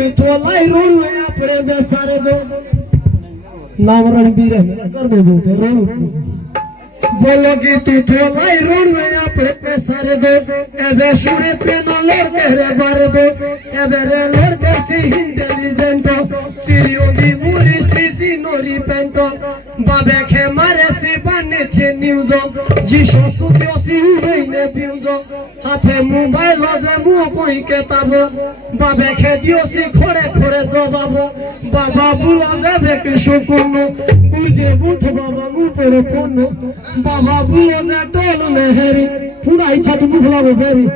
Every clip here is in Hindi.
तू तो लाई रोड में अपने बेसारे दो नाम रणबीर है कर दो बोलते रोड बोलो कि तू तो लाई रोड में अपने बेसारे दो एबे सुने पे ना लड़के रे बारे दो एबे रे लड़के सी इंटेलिजेंट चिड़ियों की मुरी सी नोरी पेंटो बाबे के मारे सी बने थे न्यूज़ो जिसो सुतियो सी हुई ने व्यूज़ो हाथे मोबाइल जे मुंह कोई किताबो बाबे के दियो सी खोरे खोरे जवाबो बाबा बुला जाबे के शुकुनो बुझे बुझ बाबा मुंह पर फोनो बाबा बुला जे टोल में हेरी पूरा इच्छा तो मुखला वो बेरी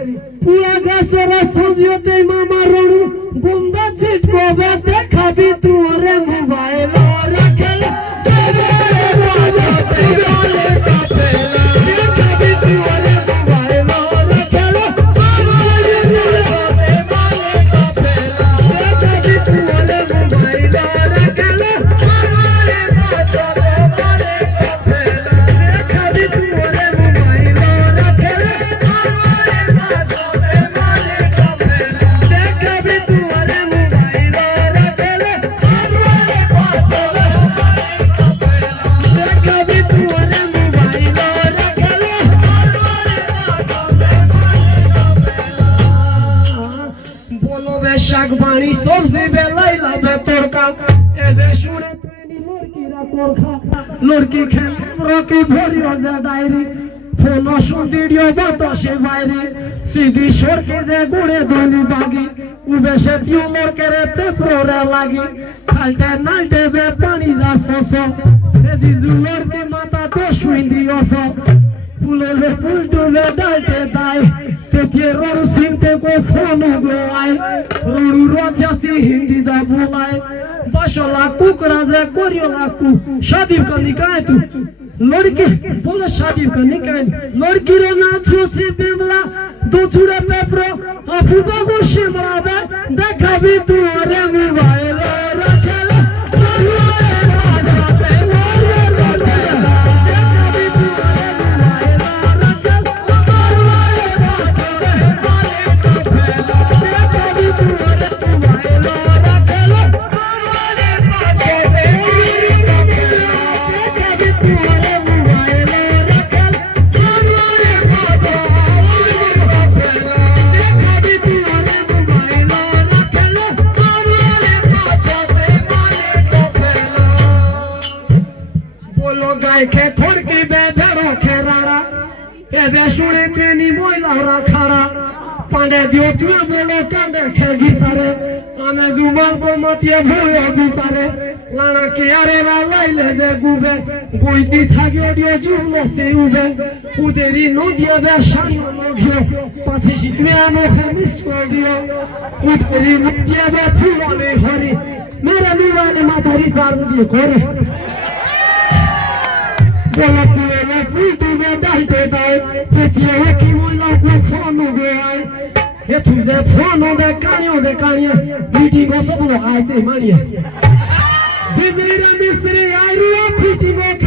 पूरा गासरा समझियो ते मामा रोणू गुंदा चिट को बे देखा भी तू अरे मोबाइल और रखल शागबानी सब्जी बेलाई लाबे तोड़का एबे शुरे पेनी लड़की रा तोड़का लड़की खेल रॉकी भरियो जे डायरी फोनो सुन वीडियो बातो से बायरी सीधी छोड़ के जे गुड़े धोनी बागी उबे से क्यों लड़के रे पेपरो रे लागी खालटे नालटे बे पानी रा सोसो से जीजू लड़की माता तो सुइंदी ओसो पुलो ले पुलटो ले डालटे दाई ते रोड सिंटे को फोन गो आए रोडू रोजासी हिंदी दा बोलाए बशला कुकरा जे कोरियोला कु शादी का निकाय तू लड़की बोलो शादी का निकाय लड़की रे ना छुसी बिमला दो छुरा पेपरो अफुबा को शिमला बे देखा भी तू अरे मोबाइल रखेला के थोड़ की बेधरो खेराड़ा एबे सुने पेनी मोइला खाड़ा पांडे दियो तुए बोलो कांदे खेगी सारे आमे जुबान को मतिए भूयो भी सारे लाना के आरे रा लाइले जे गुबे गोइती थागियो दियो जुबलो से उबे उदेरी नो दियो बे शानियो नो घियो पाछे सितमे आनो खमिस को दियो उदेरी मुतिए बे फूलो ने हरी मेरे निवाले मातारी चार्ज दियो करे बोला पूरे फूटी में डालते दाए पेटिया है कि वो लोग को फोन हो गया है ये तुझे फोन हो गया कानियों मीटिंग को सब लोग आए थे मानिए बिजली रे मिस्त्री आई रही है फूटी में